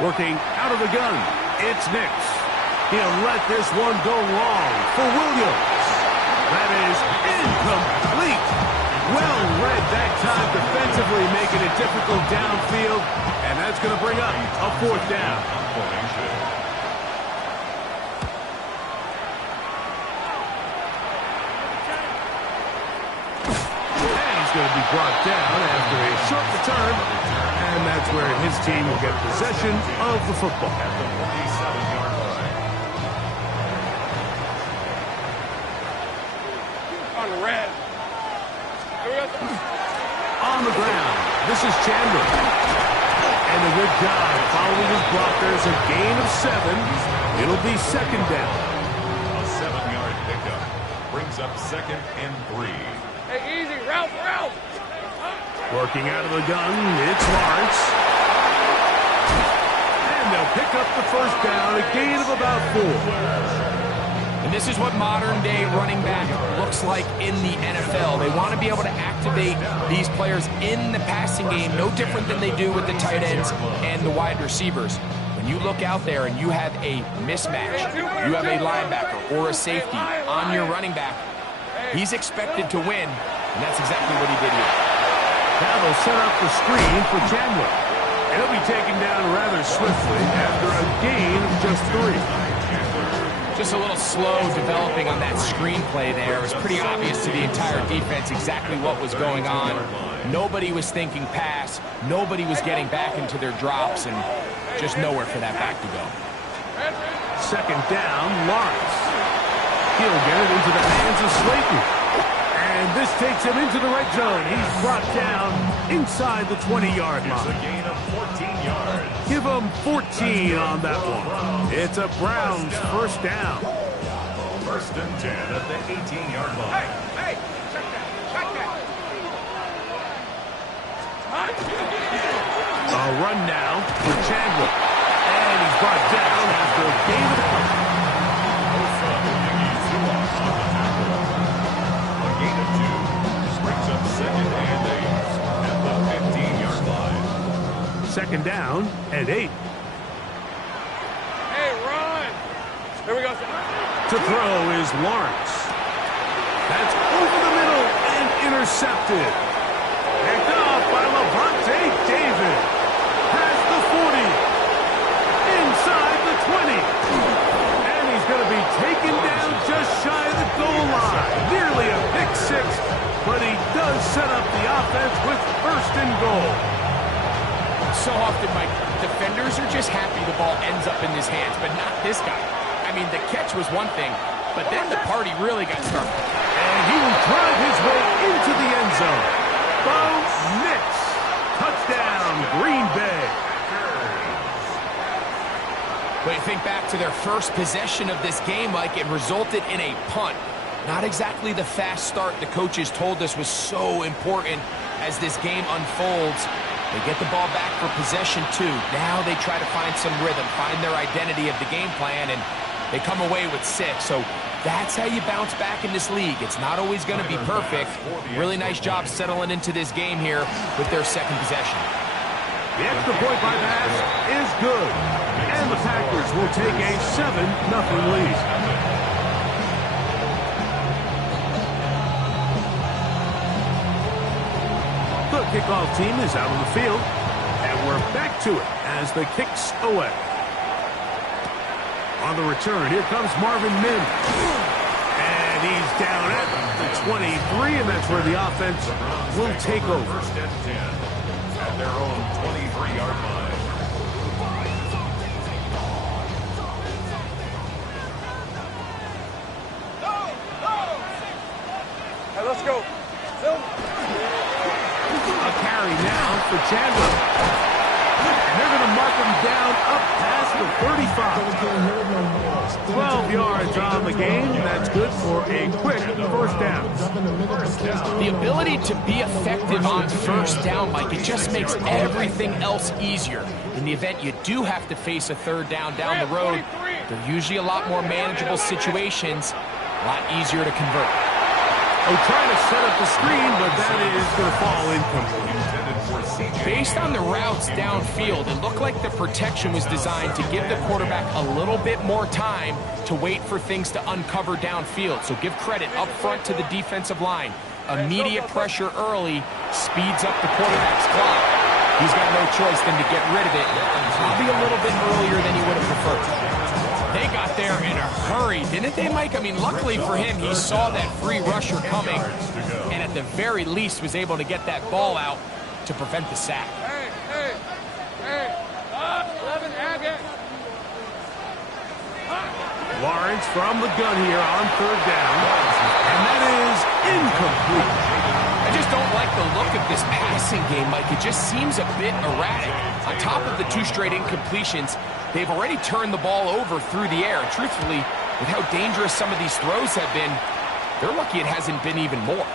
Working out of the gun, it's Nix. He'll let this one go long for Williams. That is incomplete. Well read that time defensively, making it difficult downfield, and that's going to bring up a fourth down. And he's going to be brought down after a short return, and that's where his team will get possession of the football. At the 47-yard line. On the red. On the ground, this is Chandler. And a good job following his blockers, a gain of 7. It'll be second down. A 7-yard pickup brings up 2nd and 3. Hey, easy, route. Working out of the gun, it's Lawrence. And they'll pick up the first down, a gain of about 4. And this is what modern-day running back looks like in the NFL. They want to be able to activate these players in the passing game, no different than they do with the tight ends and the wide receivers. When you look out there and you have a mismatch, you have a linebacker or a safety on your running back, he's expected to win, and that's exactly what he did here. Now they'll set up the screen for Chandler. And he'll be taken down rather swiftly after a gain of just 3. Just a little slow developing on that screenplay there. It was pretty obvious to the entire defense exactly what was going on. Nobody was thinking pass. Nobody was getting back into their drops, and just nowhere for that back to go. Second down, Lawrence. He'll get it into the hands of Slayton. And this takes him into the red zone. He's brought down inside the 20-yard line. It's a gain of 14 yards. Give him 14 on that one. It's a Browns first down. 1st and 10 at the 18-yard line. Hey, check that. A run now for Chandler. And he's brought down after a gain of 2nd down and 8. Hey, run. Here we go. To throw is Lawrence. That's over the middle and intercepted. Picked off by Levante David. Has the 40. Inside the 20. And he's going to be taken down just shy of the goal line. Nearly a pick 6, but he does set up the offense with 1st and goal. So often, Mike, defenders are just happy the ball ends up in his hands, but not this guy. I mean, the catch was one thing, but then the party really got started. And he will drive his way into the end zone. Bo Nix. Touchdown, Green Bay. But you think back to their first possession of this game, Mike, it resulted in a punt. Not exactly the fast start the coaches told us was so important as this game unfolds. They get the ball back for possession 2. Now they try to find some rhythm, find their identity of the game plan, and they come away with 6. So that's how you bounce back in this league. It's not always going to be perfect. Really nice job settling into this game here with their 2nd possession. The extra point by pass is good. And the Packers will take a 7-0 lead. The kickoff team is out on the field, and we're back to it as the kicks away. On the return, here comes Marvin Mims. And he's down at the 23, and that's where the offense will take over. 1st and 10 at their own 23-yard line. Hey, let's go. A carry now for Chandler. And they're going to mark him down up past the 35. 12 yards on the game. That's good for a quick first down. The ability to be effective on first down, Mike, it just makes everything else easier. In the event you do have to face a 3rd down the road, they're usually a lot more manageable situations, a lot easier to convert. Oh, trying to set up the screen, but that is going to fall incomplete. Based on the routes downfield, it looked like the protection was designed to give the quarterback a little bit more time to wait for things to uncover downfield. So give credit up front to the defensive line. Immediate pressure early speeds up the quarterback's clock. He's got no choice than to get rid of it, probably a little bit earlier than he would have preferred. They got there in a hurry, didn't they, Mike? I mean, luckily for him, he saw that free rusher coming, and at the very least was able to get that ball out to prevent the sack. Hey, 11 again. Lawrence from the gun here on third down, and that is incomplete. I just don't like the look of this passing game, Mike. It just seems a bit erratic. On top of the 2 straight incompletions, they've already turned the ball over through the air. Truthfully, with how dangerous some of these throws have been, they're lucky it hasn't been even more.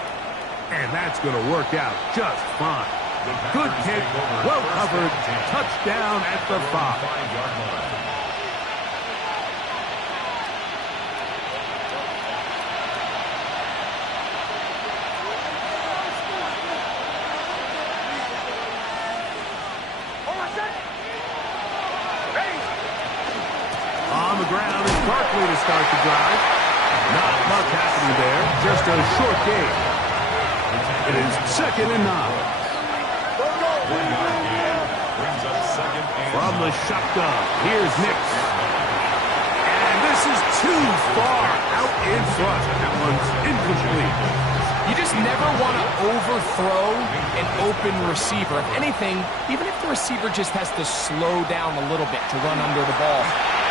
And that's going to work out just fine. Good kick, well covered, touchdown at the 5. On the ground is Barkley to start the drive. Not much happening there, just a short gain. It is 2nd and 9. From the shotgun, here's Nix. And this is too far out in front. That one's incomplete. You just never want to overthrow an open receiver. If anything, even if the receiver just has to slow down a little bit to run under the ball,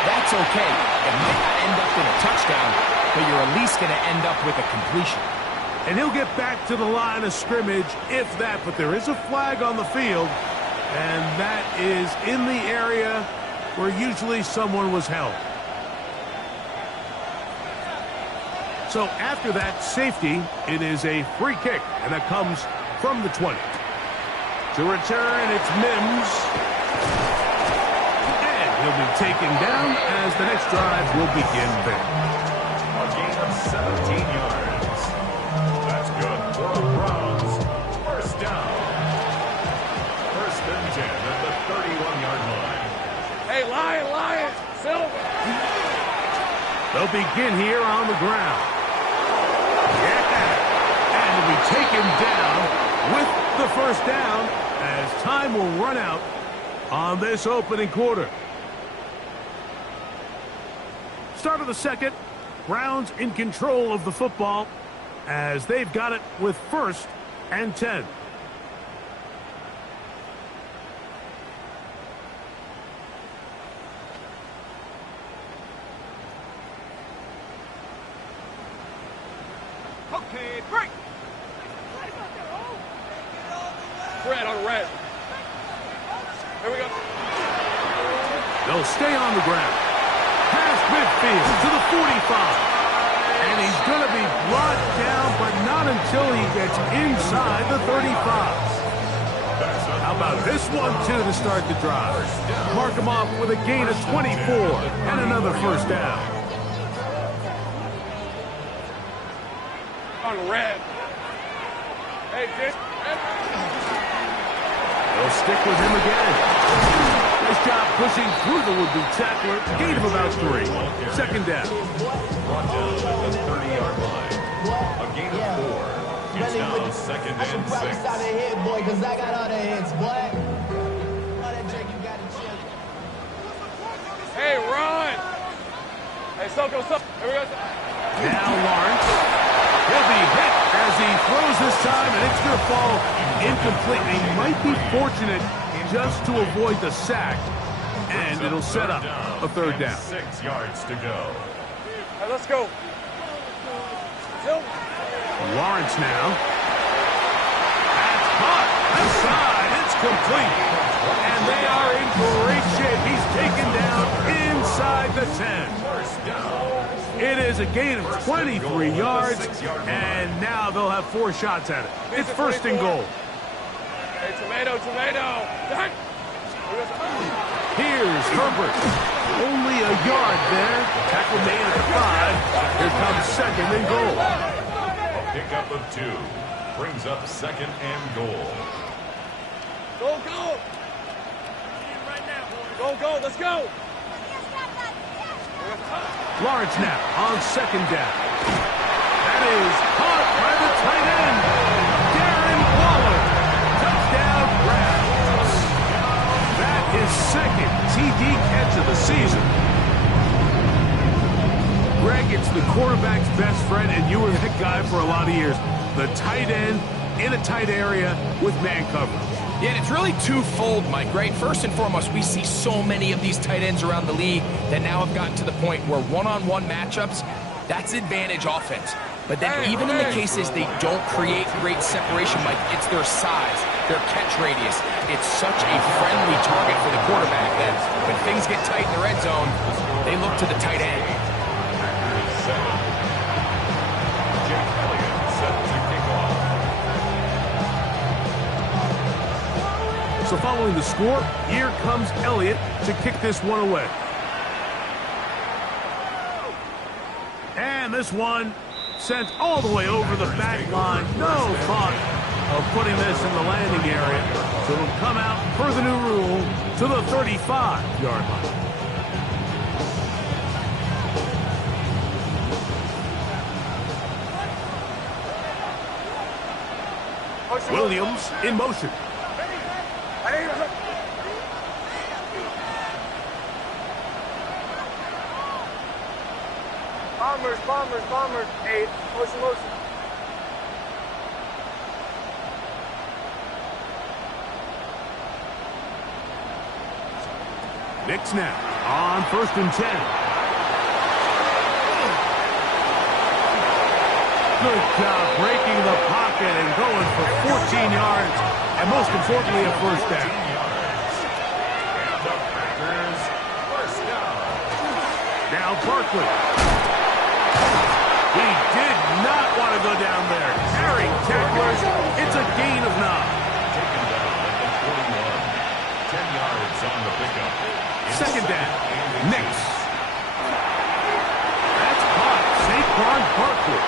that's okay. It might not end up in a touchdown, but you're at least going to end up with a completion. And he'll get back to the line of scrimmage, if that, but there is a flag on the field, and that is in the area where usually someone was held. So after that safety, it is a free kick, and that comes from the 20. To return, it's Mims. And he'll be taken down as the next drive will begin there. A gain of 17 yards. That's good for the Browns. First down. 1st and 10 at the 31-yard line. Hey, Lion, Silver. They'll begin here on the ground. Yeah, and will be taken down with the first down as time will run out on this opening quarter. Start of the 2nd, Browns in control of the football as they've got it with 1st and 10. Okay, break. Red on red. Here we go. They'll stay on the ground. Past midfield to the 45. And he's going to be brought down, but not until he gets inside the 35. How about this one, too, to start the drive? Mark him off with a gain of 24 and another first down. On red. Hey, Dick. They'll stick with him again. Nice job pushing through the would-be tackler. Gain of about 3. 2nd down. Brought down at the 30-yard line. A gain of 4. It's now 2nd and 6. Boy, cause I got all the hits, boy. Hey, run. Hey, Soko. Here we go. Now Lawrence. He'll be hit as he throws this time, and it's going to fall incomplete. He might be fortunate just to avoid the sack, and it'll set up a 3rd down. 6 yards to go. Hey, let's go. Silver. Lawrence now. That's caught. Inside. It's complete. And they are in great shape. He's taken down inside the 10. First down. It is a gain of 23 yards, and now they'll have 4 shots at it. It's 1st and goal. Hey, tomato. Done. Here's Herbert. Only a yard there. Tackle made at the 5. Here comes 2nd and goal. A pickup of 2. Brings up 2nd and goal. Go, go. Go, go, let's go. Lawrence now on second down. That is caught by the tight end, Darren Waller. Touchdown, Browns. That is second TD catch of the season. Greg, it's the quarterback's best friend, and you were that guy for a lot of years. The tight end in a tight area with man coverage. Yeah, and it's really twofold, Mike, right? First and foremost, we see so many of these tight ends around the league that now have gotten to the point where one-on-one matchups, that's advantage offense. But then even in the cases they don't create great separation, Mike, it's their size, their catch radius. It's such a friendly target for the quarterback that when things get tight in the red zone, they look to the tight end. Jake Elliott set to kick off. So following the score, here comes Elliott to kick this one away. And this one sent all the way over the back line. No thought of putting this in the landing area. So it'll come out per the new rule to the 35-yard line. Williams in motion. Bombers, 8, motion. Knicks now on 1st and 10. Good job breaking the pocket and going for 14 yards, and most importantly, a first down. And the Packers, first down. Now Barkley. He did not want to go down there. Carrying tacklers. It's a gain of 9. Taken down at the 41. 10 yards on the pickup. Second down. Knicks. That's caught. Saquon Barkley.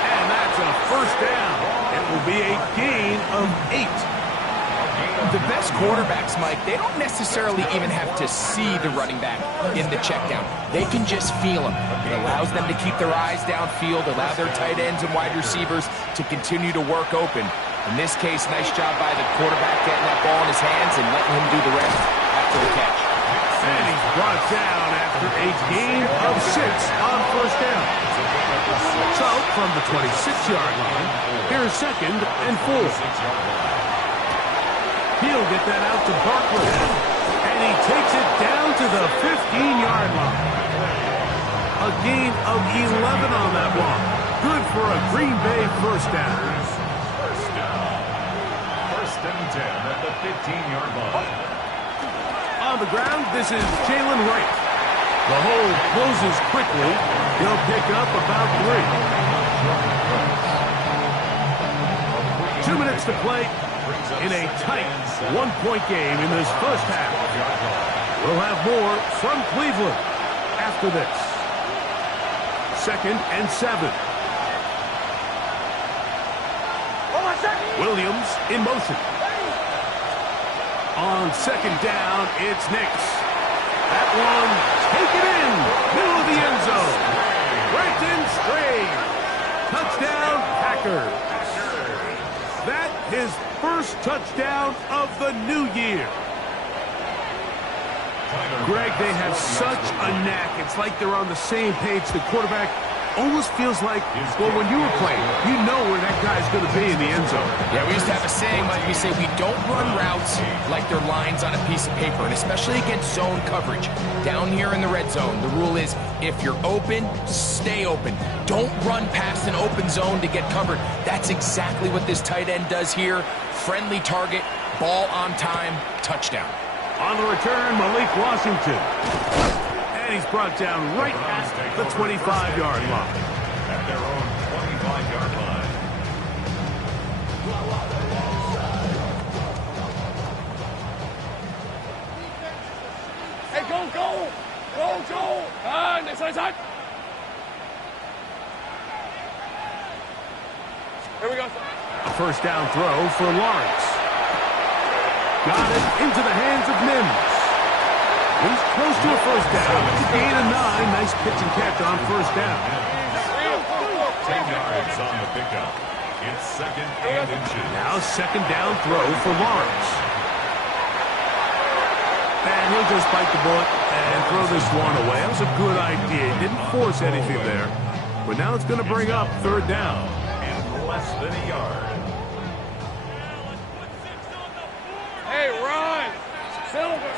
And that's a first down. It will be a gain of 8. The best quarterbacks, Mike, they don't necessarily even have to see the running back in the check down. They can just feel him. It allows them to keep their eyes downfield, allow their tight ends and wide receivers to continue to work open. In this case, nice job by the quarterback getting that ball in his hands and letting him do the rest after the catch. And he's brought down after a gain of 6 on first down. So, from the 26-yard line, here's 2nd and 4. He'll get that out to Barkley. And he takes it down to the 15-yard line. A gain of 11 on that one. Good for a Green Bay first down. First down. 1st and 10 at the 15-yard line. On the ground, this is Jalen Wright. The hole closes quickly. He'll pick up about 3. 2 minutes to play in a tight one-point game in this first half. We'll have more from Cleveland after this. 2nd and 7. Williams in motion. On 2nd down, it's Knicks. That one, take it in, middle of the end zone. Brenton Strange. Touchdown, Packers. That his first touchdown of the new year. Greg, they have such a knack. It's like they're on the same page. The quarterback almost feels like, well, when you were playing, you know where that guy's going to be in the end zone. Yeah, we used to have a saying, like we say, we don't run routes like they're lines on a piece of paper, and especially against zone coverage. Down here in the red zone, the rule is if you're open, stay open. Don't run past an open zone to get covered. That's exactly what this tight end does here. Friendly target, ball on time, touchdown. On the return, Malik Washington. And he's brought down right at the 25-yard line. At their own 25-yard line. Hey, go! Next side. Here we go. A first down throw for Lawrence. got it into the hands of Mims. He's close to a first down. It's a gain of 9. Nice pitch and catch on first down. 10 yards on the pickup. It's second and inches. Now second down throw for Lawrence. And he'll just bite the bullet and throw this one away. That was a good idea. He didn't force anything there. But now it's going to bring up third down. And less than a yard. Hey, run! Silver!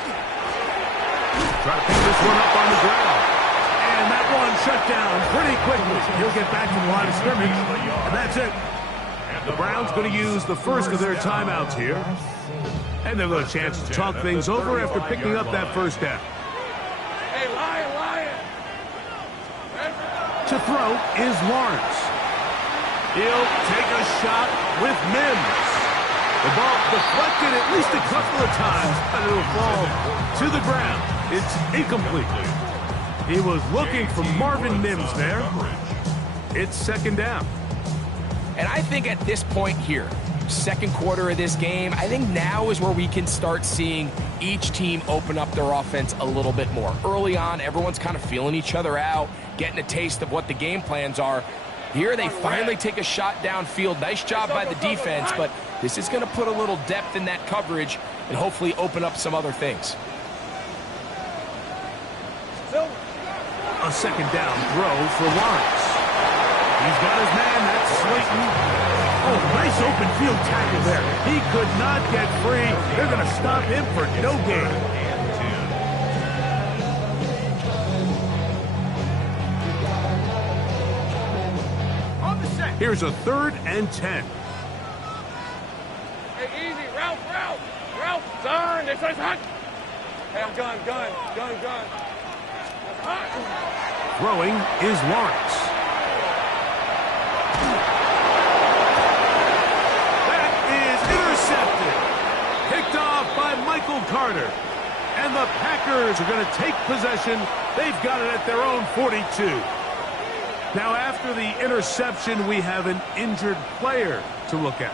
Try to pick this one up on the ground. And that one shut down pretty quickly. He'll get back to the line of scrimmage. And that's it. The Browns going to use the first of their timeouts here. And they'll have a chance to talk things over after picking up that first down. Hey, Lion! To throw is Lawrence. He'll take a shot with Mims. The ball deflected at least a couple of times, but it'll fall to the ground. It's incomplete. He was looking for Marvin Mims there. It's second down. And I think at this point here, second quarter of this game, I think now is where we can start seeing each team open up their offense a little bit more. Early on, everyone's kind of feeling each other out, getting a taste of what the game plans are. Here they finally take a shot downfield. Nice job by the defense, but this is going to put a little depth in that coverage and hopefully open up some other things. A second down throw for Lawrence. He's got his man, that's Slayton. Oh, nice open field tackle there. He could not get free. They're going to stop him for no gain. Here's a 3rd and 10. Hey, easy, Ralph, son, this is hot. Hey, I'm gun. That's hot. Throwing is Lawrence. That is intercepted. Picked off by Michael Carter. And the Packers are going to take possession. They've got it at their own 42. Now, after the interception, we have an injured player to look at.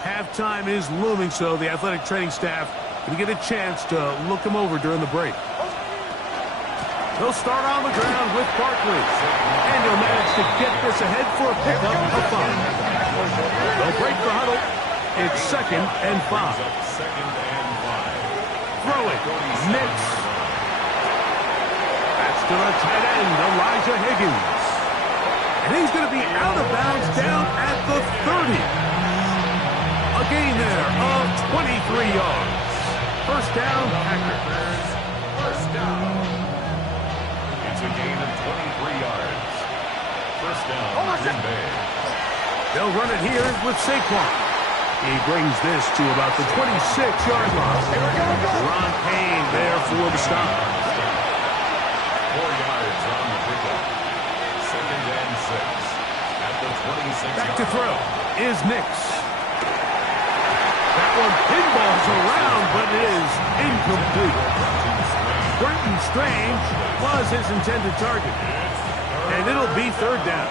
Halftime is looming, so the athletic training staff can get a chance to look him over during the break. They'll start on the ground with Barkley. And he'll manage to get this ahead for a pickup of 5. They'll break the huddle. It's 2nd and 5. Throw it. Nix. That's to the tight end, Elijah Higgins. And he's going to be out of bounds down at the 30. A gain there of 23 yards. First down, Packers. First down. It's a gain of 23 yards. First down, Green Bay. They'll run it here with Saquon. He brings this to about the 26-yard line. Ron Payne there for the stop. 4 yards on the pickup. 2nd and 6 at the 26. Back to throw is Nix. That one pinballs around, but it is incomplete. Brenton Strange was his intended target. And it'll be 3rd down.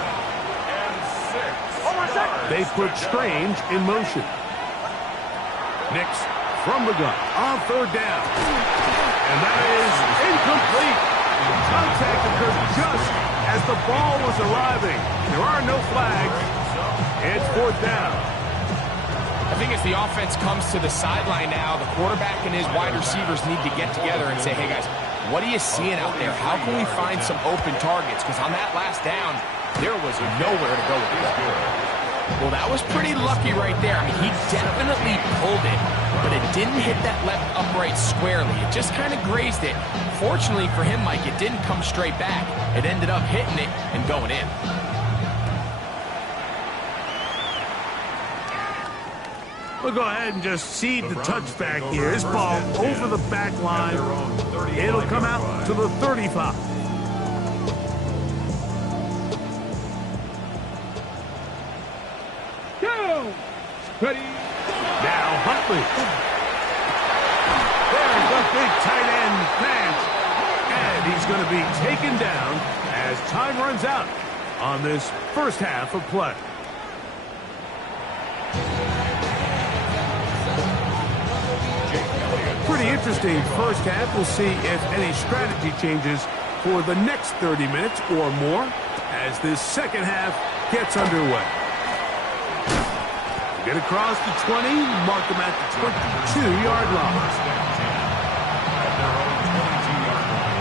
They put Strange in motion. Nix from the gun on 3rd down. And that is incomplete. Contact occurred just as the ball was arriving. There are no flags. It's 4th down. I think as the offense comes to the sideline now, the quarterback and his wide receivers need to get together and say, hey, guys, what are you seeing out there? How can we find some open targets? Because on that last down, there was nowhere to go with the ball. Well, that was pretty lucky right there. I mean, he definitely pulled it, but it didn't hit that left upright squarely. It just kind of grazed it. Fortunately for him, Mike, it didn't come straight back. It ended up hitting it and going in. We'll go ahead and just seed the touchback here. This ball over the back line. It'll come out to the 35. Go! Ready? Now Huntley. There's the big tight end pass. And he's going to be taken down as time runs out on this first half of play. pretty interesting first half. We'll see if any strategy changes for the next 30 minutes or more as this second half gets underway. Get across the 20, mark them at the 22-yard line. At their own 22-yard line.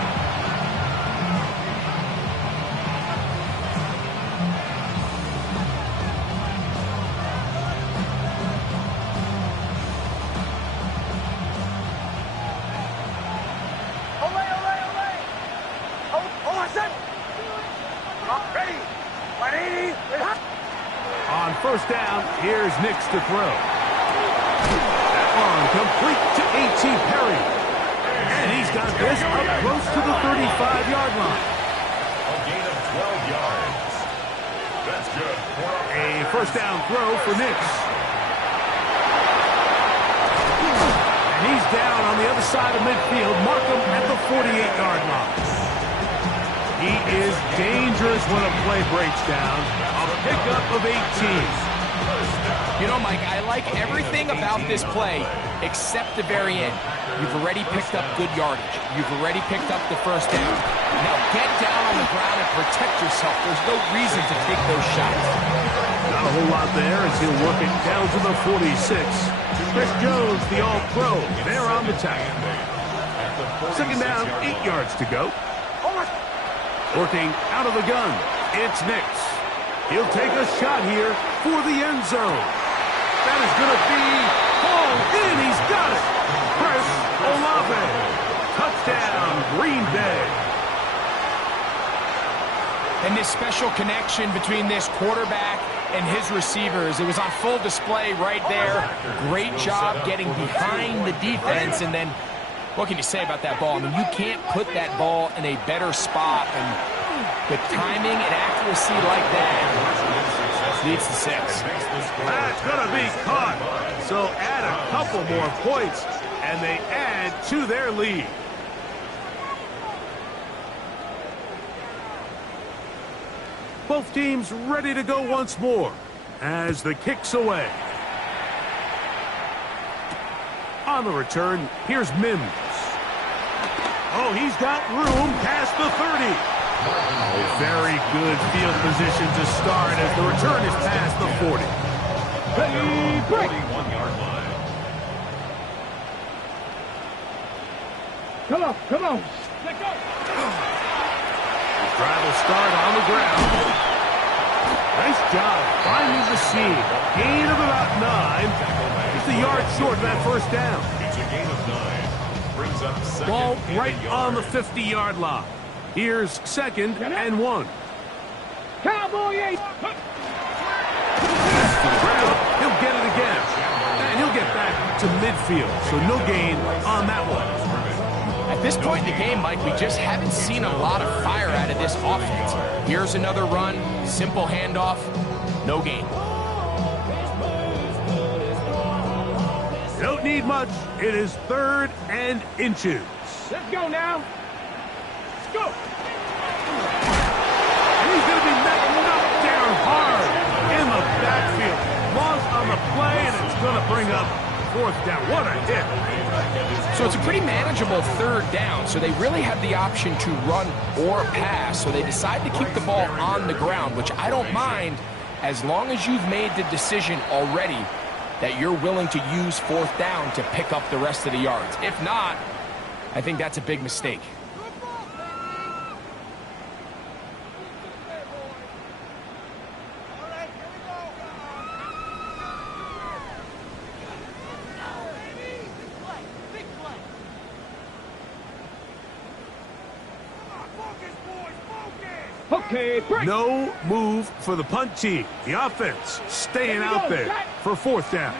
On first down, here's Nix to throw. That one complete to A.T. Perry. And he's got this up close to the 35-yard line. A gain of 12 yards. That's good. A first down throw for Nix. And he's down on the other side of midfield. Mark him at the 48-yard line. He is dangerous when a play breaks down. A pickup of 18. You know, Mike, I like everything about this play except the very end. You've already picked up good yardage. You've already picked up the first down. Now get down on the ground and protect yourself. There's no reason to take those shots. Not a whole lot there as he'll work it down to the 46. Chris Jones, the All-Pro, there on the tackle. Second down, 8 yards to go. Working out of the gun, it's Nix. He'll take a shot here for the end zone. That is going to be hauled in. He's got it. Chris Olave. Touchdown, Green Bay. And this special connection between this quarterback and his receivers, it was on full display right there. Great job getting behind the defense, and then what can you say about that ball? I mean, you can't put that ball in a better spot, and with timing and accuracy like that, leads to 6. That's going to be caught. So add a couple more points, and they add to their lead. Both teams ready to go once more as the kick's away. On the return, here's Mims. Oh, he's got room past the 30. Oh, very good field position to start as the return is past the 40. Ready, break. 41-yard line. Come on. Let go. The drive will start on the ground. Nice job finding the seam. Gain of about 9. Just a yard short of that first down. It's a gain of 9. Brings up second. Ball right on the 50-yard line. Here's second and 1. Cowboy 8. He'll get it again. And he'll get back to midfield. So no gain on that one. At this point in the game, Mike, we just haven't seen a lot of fire out of this offense. Here's another run, simple handoff, no gain. You don't need much. It is 3rd and inches. Let's go now. Let's go. And he's going to be knocked down hard in the backfield. Loss on the play, and it's going to bring up 4th down. What a hit. So it's a pretty manageable 3rd down, so they really have the option to run or pass, so they decide to keep the ball on the ground, which I don't mind as long as you've made the decision already that you're willing to use 4th down to pick up the rest of the yards. If not, I think that's a big mistake. Okay, break. No move for the punt team. The offense staying out there for 4th down.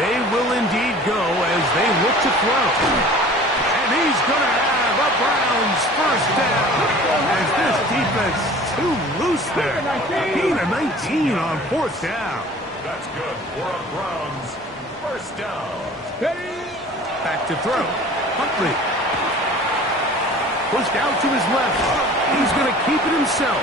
They will indeed go as they look to throw. And he's going to have a Browns 1st down. As this defense too loose there. Gain of 19 on 4th down. That's good for a Browns 1st down. Back to throw. Huntley. Pushed out to his left. he's going to keep it himself.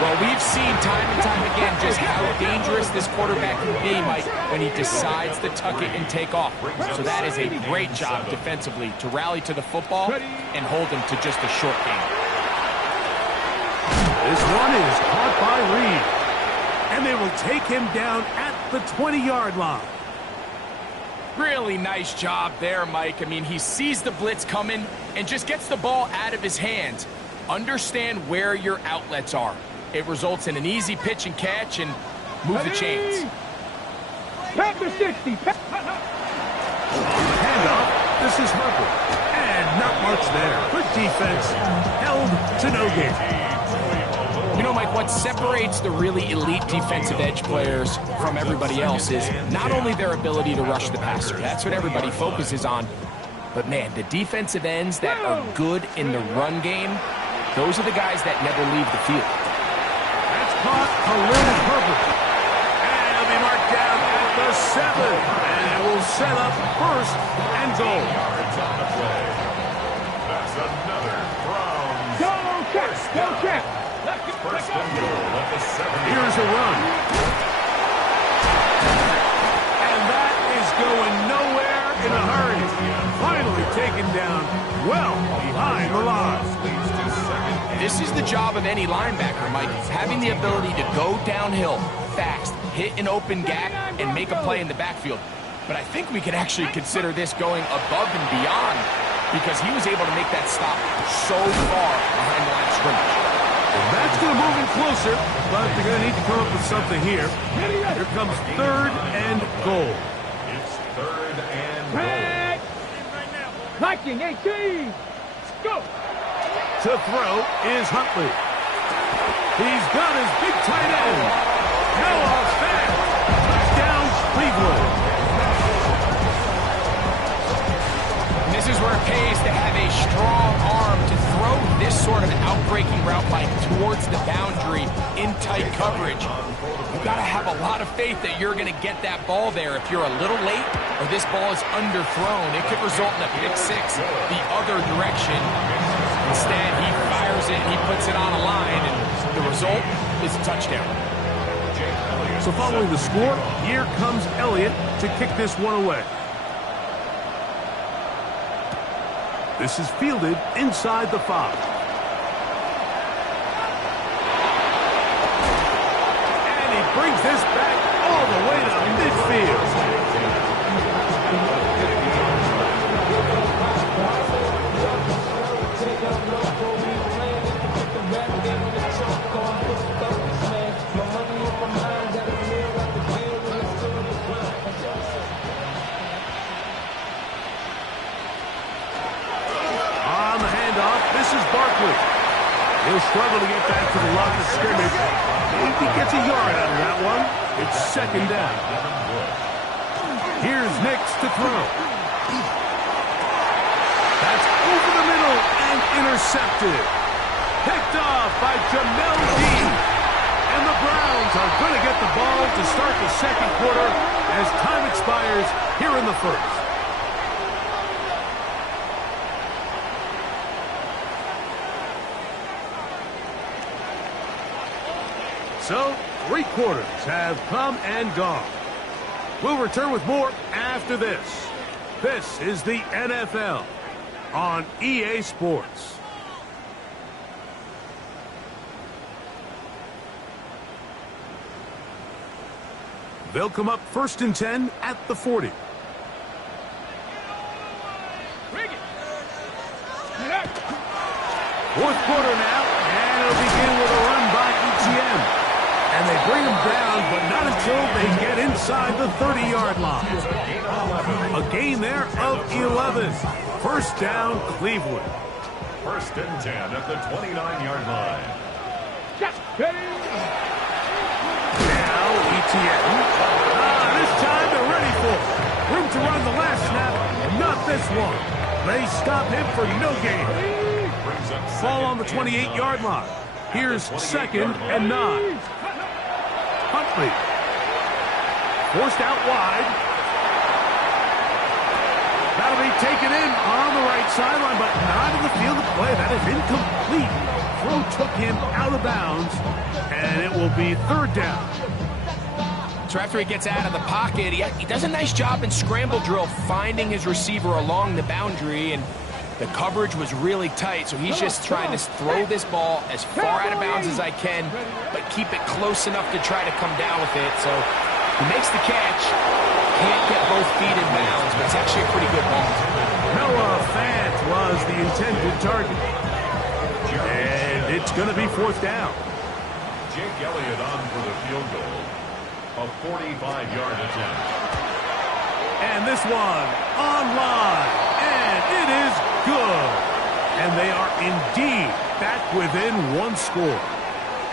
Well, we've seen time and time again just how dangerous this quarterback can be, Mike, when he decides to tuck it and take off. So that is a great job defensively to rally to the football and hold him to just a short gain. This one is caught by Reed. And they will take him down at the 20-yard line. Really nice job there, Mike. I mean, he sees the blitz coming and just gets the ball out of his hands. Understand where your outlets are. It results in an easy pitch and catch and move the chains. Pack the 60. Handoff. This is Harper. And not much there. Good defense. Held to no gain. You know, Mike, what separates the really elite defensive edge players from everybody else is not only their ability to rush the passer. That's what everybody focuses on. But, man, the defensive ends that are good in the run game, those are the guys that never leave the field. That's caught. Khalil Herbert. And he'll be marked down at the 7. And it will set up first and goal. That's another Browns. Go, Cap. Go, Cap. First and goal at the 7. Here's a run. And that is going nowhere in a hurry. Finally taken down well behind the line. This is the job of any linebacker, Mike, having the ability to go downhill fast, hit an open gap, and make a play in the backfield. But I think we can actually consider this going above and beyond because he was able to make that stop so far behind the line of scrimmage. That's going to move him closer, but they're going to need to come up with something here. Here comes third and goal. It's third and goal. Viking 18. Go. To throw is Huntley. He's got his big tight end. Noah Fant. Touchdown, Cleveland. And this is where it pays to have a strong arm to throw this sort of outbreaking route like towards the boundary in tight coverage. You've got to have a lot of faith that you're going to get that ball there. If you're a little late or this ball is underthrown, it could result in a pick six the other direction. Instead, he fires it, and he puts it on a line, and the result is a touchdown. So following the score, here comes Elliott to kick this one away. This is fielded inside the 5. And he brings this back all the way to midfield. Barkley. He'll struggle to get back to the line of scrimmage. Maybe he gets a yard out of that one. It's second down. Here's Nix to throw. That's over the middle and intercepted. Picked off by Jamel Dean. And the Browns are going to get the ball to start the second quarter as time expires here in the first. So, 3 quarters have come and gone. We'll return with more after this. This is the NFL on EA Sports. They'll come up first and 10 at the 40. Fourth quarter now, and it'll begin with a run by ETN. And they bring him down, but not until they get inside the 30-yard line. A gain there of 11. First down, Cleveland. First and 10 at the 29-yard line. Now, ETN. This time they're ready for it. Room to run the last snap, not this one. They stop him for no gain. Ball on the 28-yard line. Here's second and 9. Huntley. Forced out wide. That'll be taken in on the right sideline, but not in the field of play. That is incomplete. Throw took him out of bounds, and it will be third down. So after he gets out of the pocket, he does a nice job in scramble drill finding his receiver along the boundary, and the coverage was really tight, so he's just trying to throw this ball as far out of bounds as I can, but keep it close enough to try to come down with it. So he makes the catch, can't get both feet in bounds, but it's actually a pretty good ball. Noah Fant was the intended target. And it's going to be fourth down. Jake Elliott on for the field goal. A 45-yard attempt. And this one online. And it is good. And they are indeed back within one score.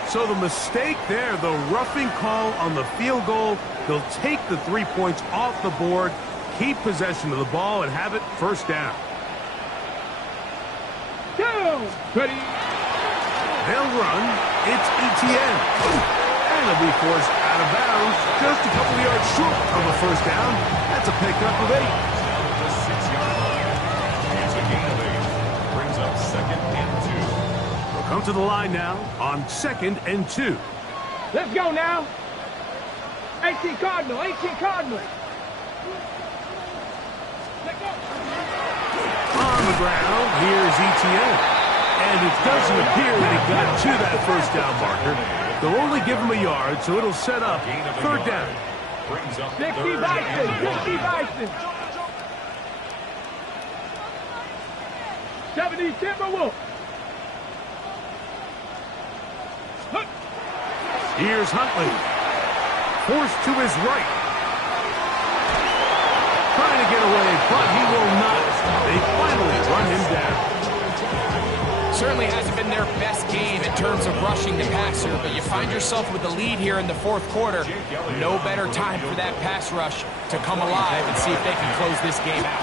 So the mistake there, the roughing call on the field goal, they'll take the 3 points off the board, keep possession of the ball, and have it first down. Down. Ready. They'll run. It's Etienne. And he'll be forced out of bounds just a couple of yards short of a first down. That's a pickup of 8. The 6-yard line. It's a gain of 8. Brings up 2nd and 2. We'll come to the line now on 2nd and 2. Let's go now. 18 Cardinal. 18 Cardinal. Let's go. On the ground, here's Etienne. And it doesn't appear that he got to that first down marker. They'll only give him a yard, so it'll set up third down. Brings up 60 third Bison. and 60 Bison. 70 Timberwolves. Here's Huntley. Forced to his right. Trying to get away, but he will not. They finally run him down. Certainly hasn't been their best game in terms of rushing the passer, but you find yourself with the lead here in the fourth quarter. No better time for that pass rush to come alive and see if they can close this game out.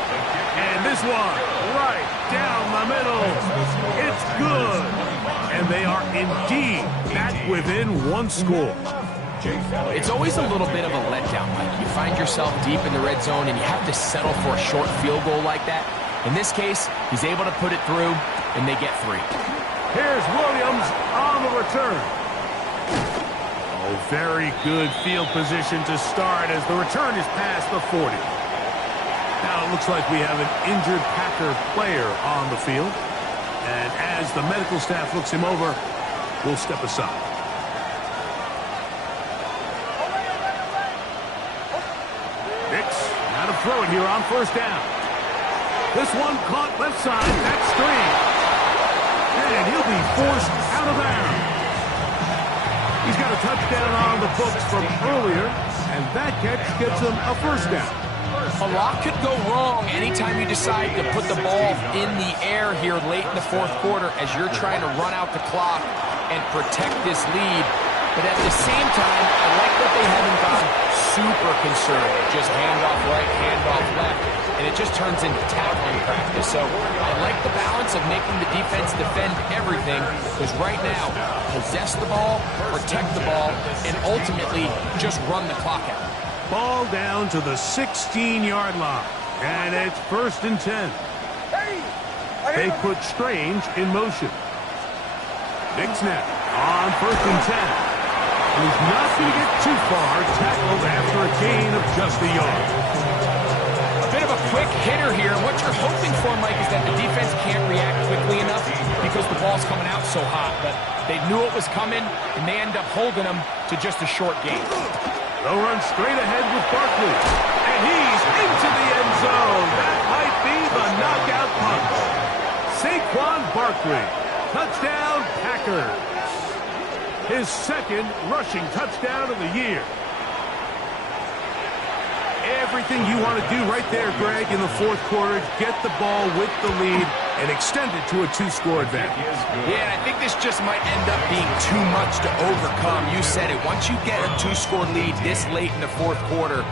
And this one, right down the middle. It's good. And they are indeed back within one score. It's always a little bit of a letdown, Mike. You find yourself deep in the red zone and you have to settle for a short field goal like that. In this case, he's able to put it through, and they get 3. Here's Williams on the return. Oh, very good field position to start as the return is past the 40. Now it looks like we have an injured Packer player on the field. And as the medical staff looks him over, we'll step aside. Nix, now to throw it here on first down. This one caught left side, that's Strange. And he'll be forced out of bounds. He's got a touchdown on the books from earlier, and that catch gets him a first down. A lot could go wrong anytime you decide to put the ball in the air here late in the fourth quarter as you're trying to run out the clock and protect this lead. But at the same time, I like that they haven't gone super conservative. Just handoff right, handoff left, and it just turns into tackling practice. So I like the balance of making the defense defend everything, because right now, possess the ball, protect the ball, and ultimately just run the clock out. Ball down to the 16-yard line, and it's 1st and 10. They put Strange in motion. Nix now on 1st and 10. And he's not going to get too far, tackled after a gain of just a yard. A bit of a quick hitter here. What you're hoping for, Mike, is that the defense can't react quickly enough because the ball's coming out so hot. But they knew it was coming, and they end up holding them to just a short gain. They'll run straight ahead with Barkley. And he's into the end zone. That might be the knockout punch. Saquon Barkley. Touchdown, Packers. His 2nd rushing touchdown of the year. Everything you want to do right there, Greg, in the fourth quarter, get the ball with the lead and extend it to a 2-score advantage. Yeah, I think this just might end up being too much to overcome. You said it. Once you get a 2-score lead this late in the fourth quarter,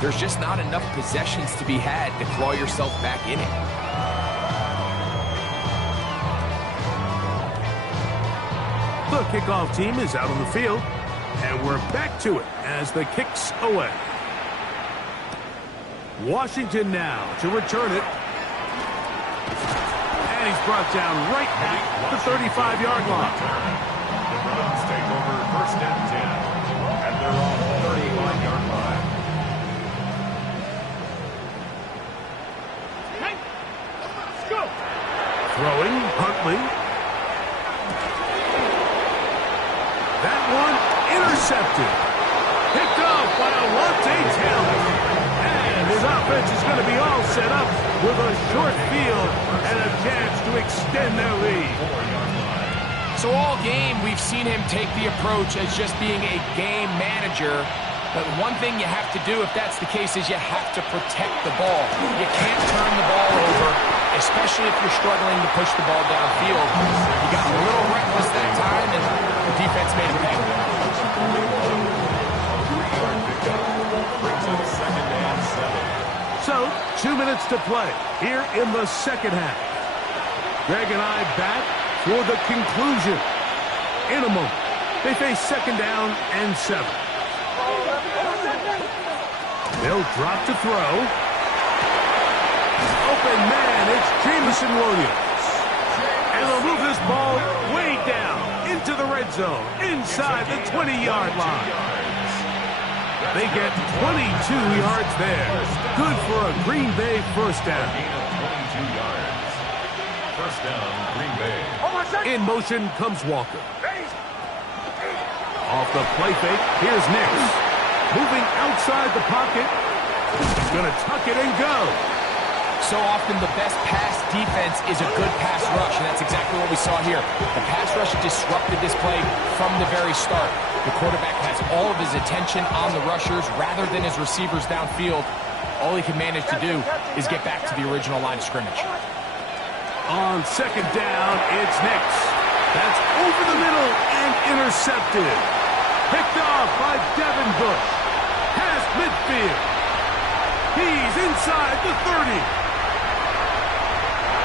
there's just not enough possessions to be had to claw yourself back in it. The kickoff team is out on the field, and we're back to it as the kick's away. Washington now to return it. And he's brought down right at the 35-yard line. The Browns take over first and 10 at their own 35-yard line. Let's go. Throwing, Huntley. That one intercepted. Picked off by Alontae Taylor. And his offense is going to be all set up with a short field and a chance to extend their lead. So all game, we've seen him take the approach as just being a game manager. But one thing you have to do, if that's the case, is you have to protect the ball. You can't turn the ball over, especially if you're struggling to push the ball downfield. You got a little reckless that time, and the defense made it pay. So, 2 minutes to play here in the second half. Greg and I back for the conclusion. In a moment, they face second down and 7. They'll drop to throw. Open man, it's Jameson Williams. And they'll move this ball way down into the red zone, inside the 20-yard line. They get 22 yards there. Good for a Green Bay first down. Gain of 22 yards. First down, Green Bay. In motion comes Walker. Off the play fake, here's Nix. Moving outside the pocket. He's going to tuck it and go. So often the best pass defense is a good pass rush, and that's exactly what we saw here. The pass rush disrupted this play from the very start. The quarterback has all of his attention on the rushers rather than his receivers downfield. All he can manage to do is get back to the original line of scrimmage. On second down, it's Nix. That's over the middle and intercepted. Picked off by Devin Bush. Past midfield. He's inside the 30.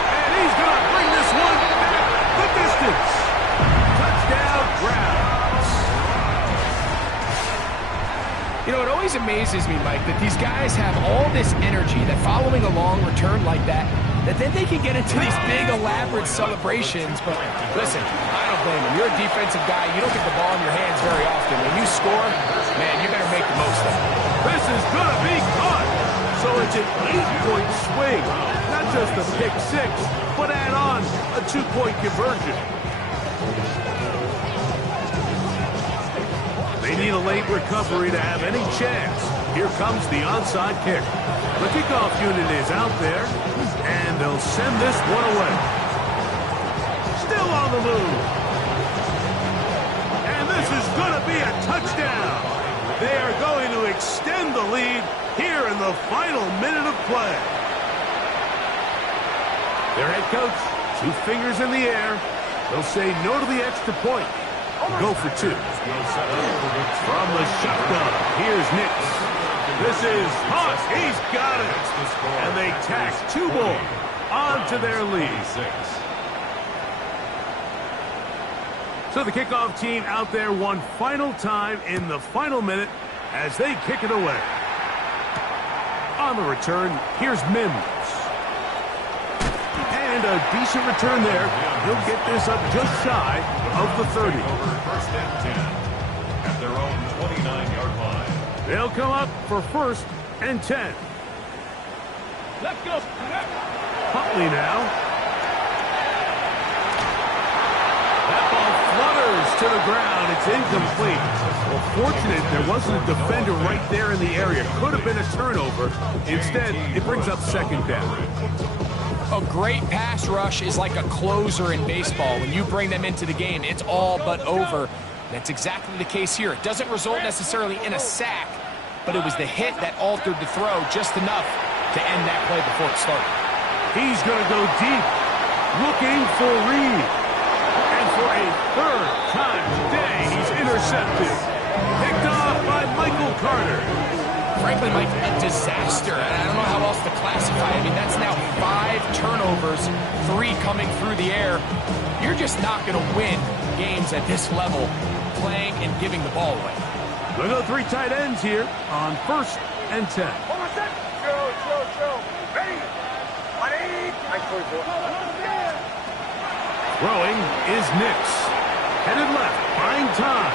And he's going to bring this one back the distance. Touchdown, Browns. You know, it always amazes me, Mike, that these guys have all this energy, that following a long return like that then they can get into these big, elaborate celebrations. But listen, I don't blame them. You're a defensive guy. You don't get the ball in your hands very often. When you score, man, you better make the most of it. This is going to be caught. So it's an 8-point swing. Not just a pick six, but add on a 2-point conversion. They need a late recovery to have any chance. Here comes the onside kick. The kickoff unit is out there, and they'll send this one away. Still on the move. And this is going to be a touchdown. They are going to extend the lead here in the final minute of play. Their head coach, 2 fingers in the air. They'll say no to the extra point. Go for 2. From the shotgun, here's Nix. This is hot. He's got it. And they tack 2 more onto their lead. So the kickoff team out there one final time in the final minute as they kick it away. On the return, here's Mims. And a decent return there. He'll get this up just shy of the 30. First and 10 at their own 29-yard line. They'll come up for first and 10. Let's go. Huntley now. That ball flutters to the ground. It's incomplete. Well, fortunate there wasn't a defender right there in the area. Could have been a turnover. Instead, it brings up second down. A great pass rush is like a closer in baseball. When you bring them into the game, it's all but over. That's exactly the case here. It doesn't result necessarily in a sack, but it was the hit that altered the throw just enough to end that play before it started. He's going to go deep, looking for Reed. And for a third time today, he's intercepted. Picked off by Michael Carter. Frankly, Mike, a disaster. I don't know how else to classify it. I mean, that's now 5 turnovers, 3 coming through the air. You're just not going to win games at this level playing and giving the ball away. We'll go 3 tight ends here on first and 10. Ready. 1-8. Throwing is Nix. Headed left, buying time.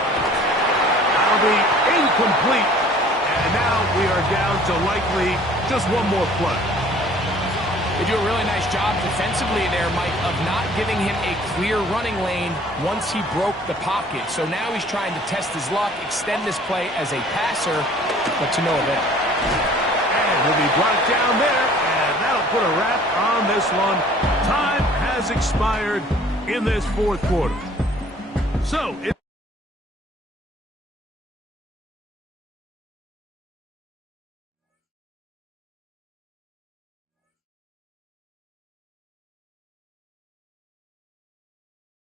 That'll be incomplete. And now we are down to likely just one more play. They do a really nice job defensively there, Mike, of not giving him a clear running lane once he broke the pocket. So now he's trying to test his luck, extend this play as a passer, but to no avail. And he'll be brought down there, and that'll put a wrap on this one. Time has expired in this fourth quarter. So